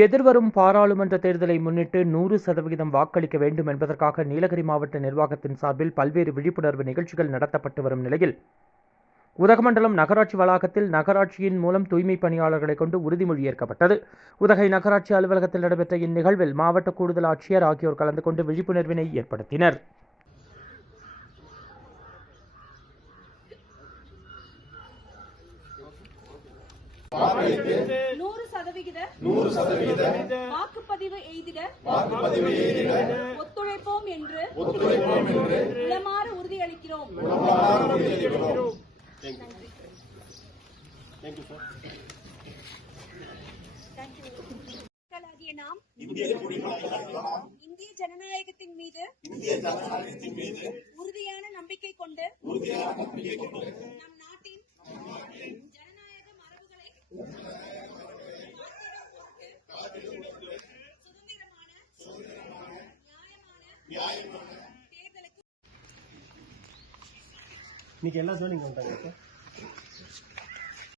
எதிர்வரும் பாராளுமன்ற தேர்தலை முன்னிட்டு நூறு சதவிகிதம் வாக்களிக்க வேண்டும் என்பதற்காக நீலகிரி மாவட்ட நிர்வாகத்தின் சார்பில் பல்வேறு விழிப்புணர்வு நிகழ்ச்சிகள் நடத்தப்பட்டு வரும் நிலையில் உதகமண்டலம் நகராட்சி வளாகத்தில் நகராட்சியின் மூலம் தூய்மை பணியாளர்களை கொண்டு உறுதிமொழி ஏற்கப்பட்டது. உதகை நகராட்சி அலுவலகத்தில் நடைபெற்ற இந்நிகழ்வில் மாவட்ட கூடுதல் ஆட்சியர் ஆகியோர் கலந்து கொண்டு விழிப்புணர்வினை ஏற்படுத்தினர். நூறு சதவிகித? நூறு சதவிகித. வாக்குப்பதிவு எய்திட? வாக்குப்பதிவு எய்திட. ஒத்துழைப்போம் என்று? ஒத்துழைப்போம் என்று. உளமாற உறுதியளிக்கிறோம். நாம் இந்திய ஜனநாயகத்தின் மீது உறுதியான நம்பிக்கை கொண்டு நம் நாட்டின் ஜனநாயக மரபுகளை இன்னைக்கு எல்லா ஜோனிங்க வந்துட்டாங்க